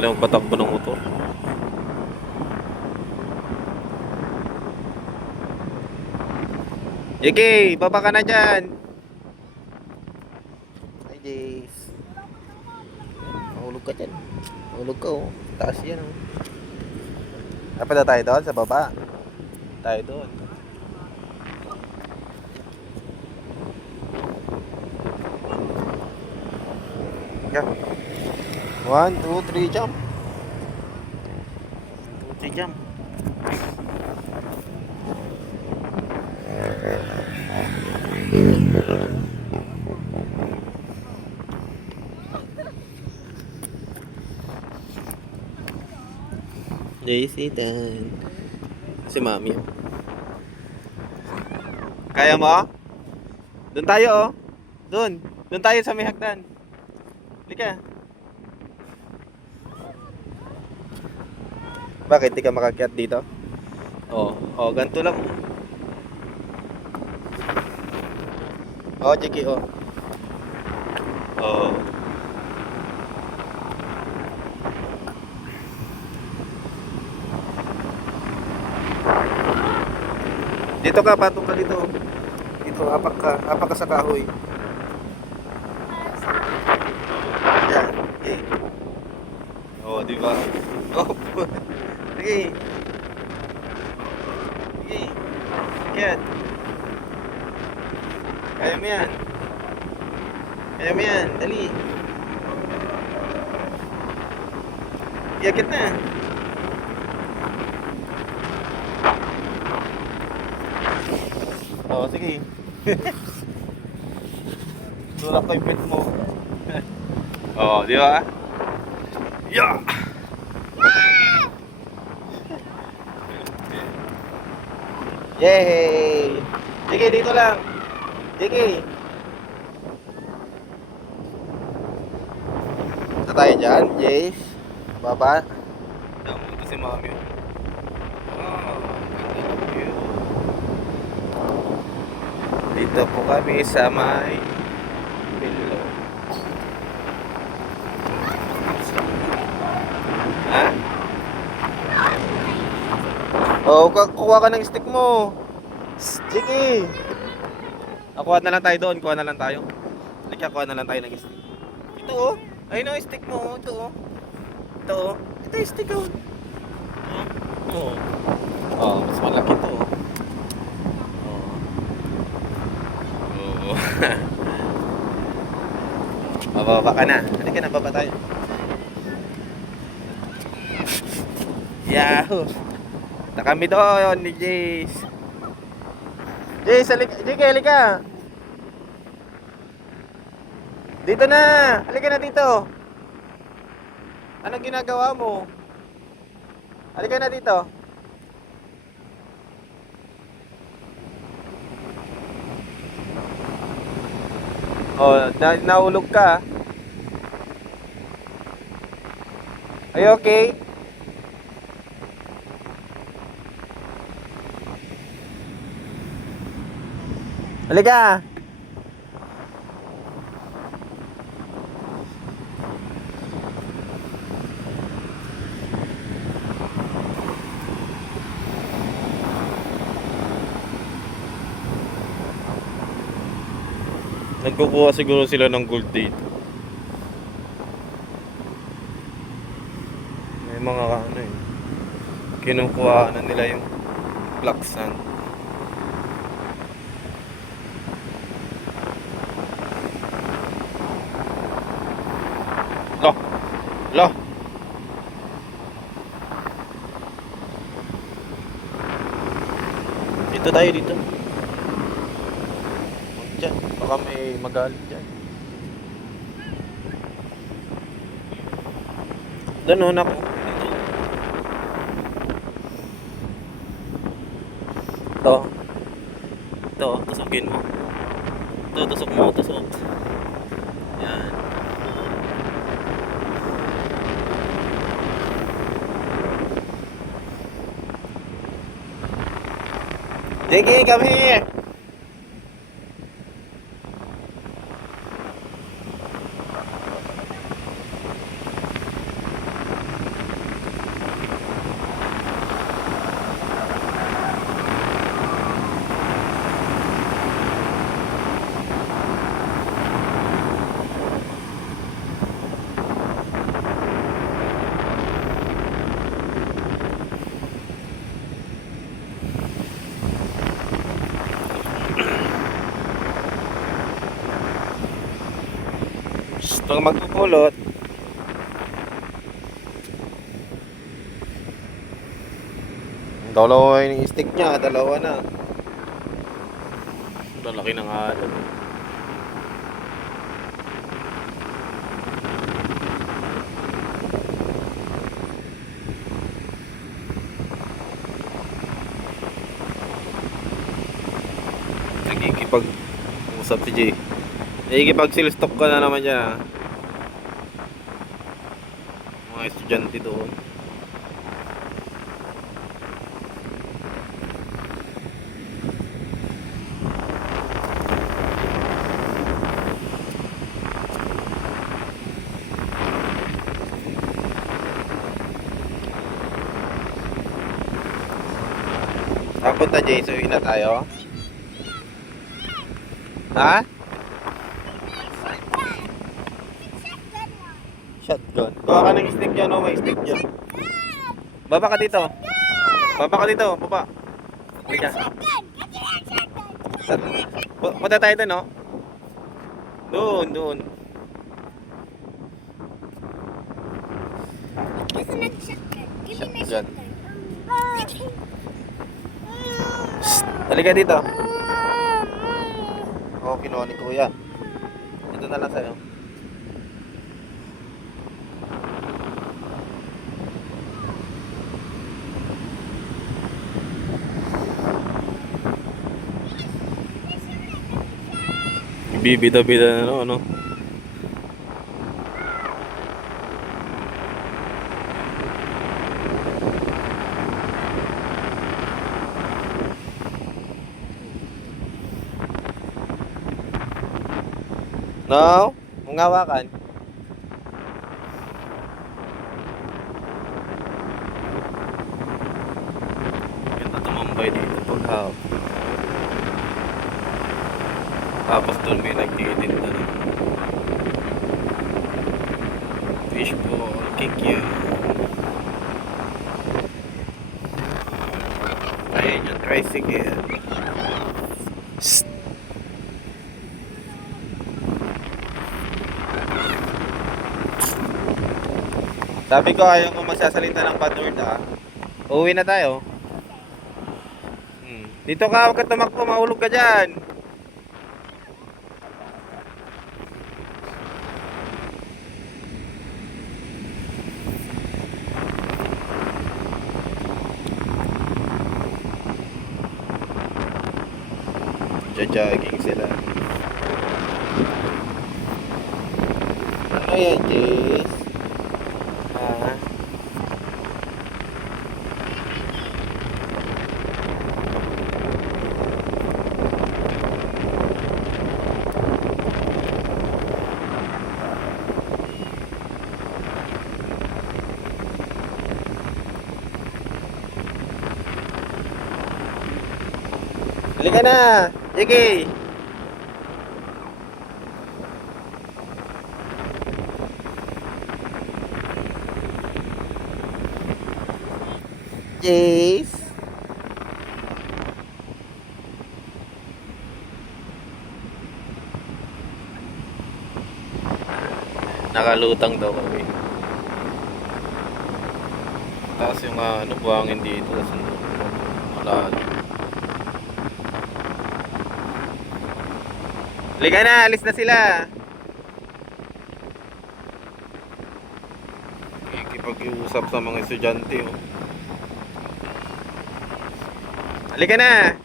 nila magpatakbo ng motor. JK, baba ka na dyan. Ay, Jace. Mahulog ka dyan. Mahulog ka, oh. Taas yan, oh. Dapat na tayo doon sa baba. Tayo doon. Yeah. 1, 2, 3, jump. 2, 3, jump. JC dan. Si Mami. Kaya mo? Doon tayo, oh. Doon. Doon tayo sa may hagdan. Halika. Bakit di ka makakyat dito? Oh, oh, ganito lang. Oh, Jiki, oh. Oh. Dito ka, patong ka dito. Dito, apak ka sa kahoy. Yan. Okay. Oh, di ba? Oh. Sige. Sige. Akyat. Kaya mo yan. Kaya mo yan. Dali. Iakit na. Oh, sige. Tulak ko yung pet mo. Oh, di ba? Yeah! Yay! Sige, dito lang. Sige. Ito tayo dyan, Jace. Baba. Damo ito si Mami. Dito po kami sa may Pilo. Ha? Oh, kuha ka ng stick mo. Sige. Kuha na lang tayo doon. Kuha na lang tayo. Halika, kuha na lang tayo ng stick. Ito, oh. Ayun ang stick mo. Ito, oh. Ito, oh. Ito yung stick, oh. Oh. Oh, mas malaki to. Oh. Oh. Bababa ka na. Halika na, baba tayo. Yahoo! Na kami doon ni Jace. Jace, halika. Dito na! Halika na dito. Anong ginagawa mo? Halika na dito. Oh, naulog ka. Are you okay? Halika. Nagkukuha siguro sila ng gold dito. May mga ano eh. Kinukuha na nila yung black sand. Loh. Loh. Dito tayo dito. Diyan, baka may magalit dyan. Doon, oh, naku. Ito. Ito, tusukin mo. Ito, tusok mo, tusok. Yan. Sige, come here. Kung magpupulot, dalawa yung stick niya, dalawa na. Lalaki ng alon. Nagkikipag-usap si Jay. Nagkikipag-silstock ka na naman dyan, ha? Mga estudyante doon. Punta Jay, so na tayo. Ha? Shotgun. Kuha ka ng stick dyan, oh, may stick dyan. Baba ka dito. Baba ka dito, baba. Halika. Punta tayo doon, no? Doon. Shotgun. Halika dito. Oo, kinuha ni Kuya. Dito na lang sa'yo. Bibida-bida na ano. No? Mong hawakan. Ganda tumambay dito pag hawak. Tapos doon may nagtitinda ng fishball, kikya. Ayan yung tricycle. Shhh. Sabi ko ayaw ko magsasalita ng bad word, ha. Uuwi na tayo. Dito ka, huwag ka tumakbo, mahulog ka dyan. Jogging sila. Ano yan, Jess? Ha? Halika na, Jiggy. Jace. Nakalutang daw kami. Tapos yung ano, buhangin dito. Tapos malalim. Halika na, alis na sila. Ikipag-iusap sa mga estudyante, oh. Halika na.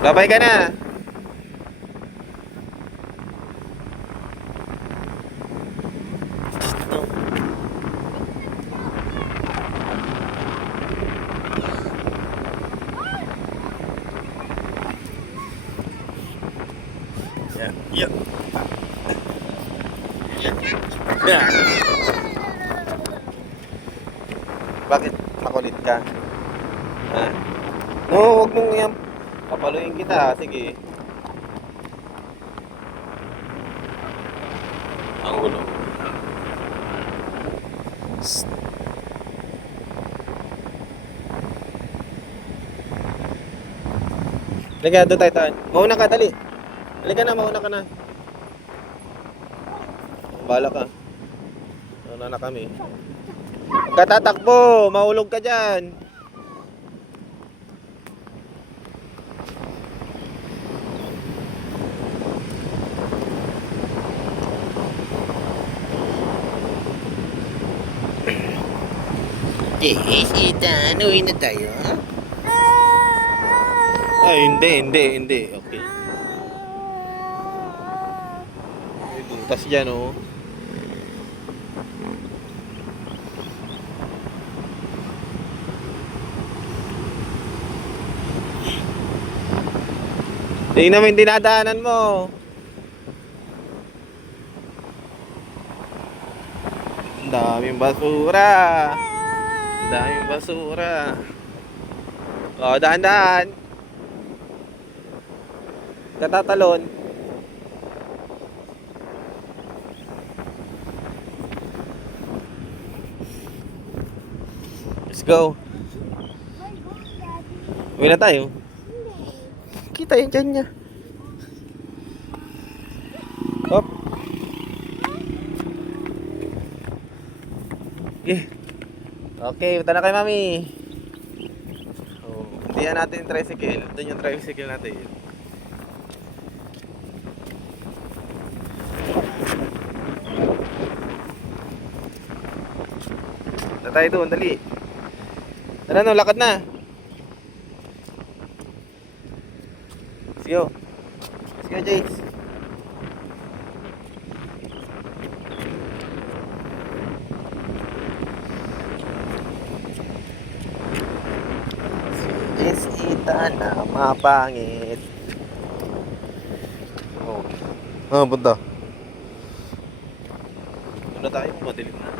Babay ka na. Yeah. Yeah. Bakit makulit ka? Ha? No, wag mong yan. Papaluin kita. Sige. Ang gulo. Halika, doon tayo tayo. Mauna ka, dali. Halika na, mauna ka na. Bala ka. Mauna na kami. Huwag ka tatakbo, mahulog ka dyan. Ethan, uwi na tayo. Ay, hindi. Okay. May butas dyan, oh. Tingnan mo yung dinadaanan mo. Ang daming basura. Ang daming basura. Oh, dahan-dahan. Katatalon. Let's go. Uwi na tayo. Kita yung dyan niya. Hop. Okay, punta na kay mami. Oh, hintihan natin yung tricycle. Doon yung tricycle natin. Punta tayo doon, dali. Tara no, lakad na. Let's go. Let's go, Jace. Ethan na mapangit. Oh. Punta. Punta tayo, madilim na.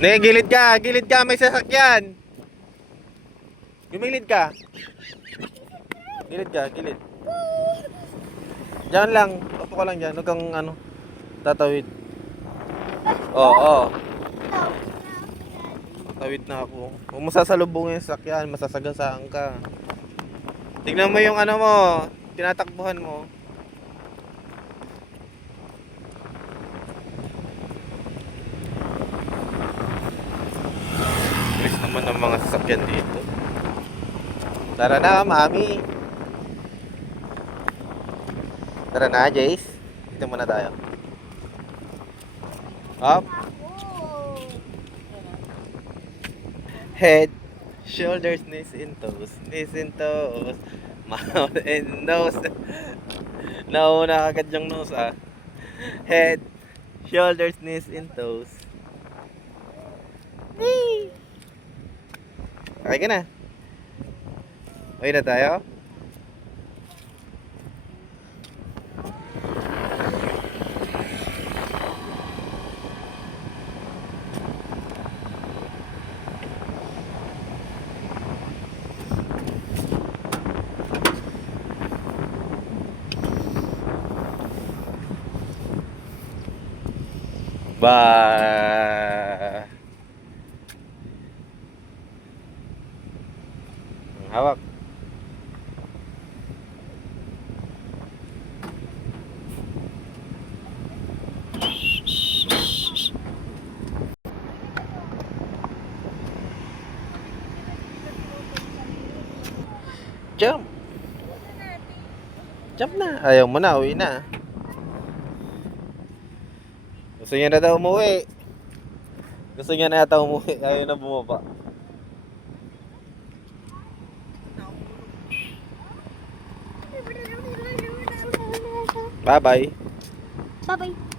Ne, gilid ka, may sasakyan. Gumilid ka. Gilid. Diyan lang, upo ka lang diyan, huwag kang tatawid. Oo. Tatawid na ako. Huwag mo sasalubungin yung sasakyan, masasagasaan ka. Tignan mo yung mo, tinatakbuhan mo. Naman ng mga sasakyan dito. Tara na, mami. Tara na, Jace. Dito muna tayo. Up. Head, shoulders, knees and toes. Mouth and nose. Nauna kagad yung nose, ah. Head, shoulders, knees and toes. Whee! Okay ka na? Uwi na tayo? Bye! Hawak. Jump. Jump na. Ayaw mo na, uwi na. Gusto niya na daw umuwi. Ayaw na bumaba. Bye-bye. Bye-bye.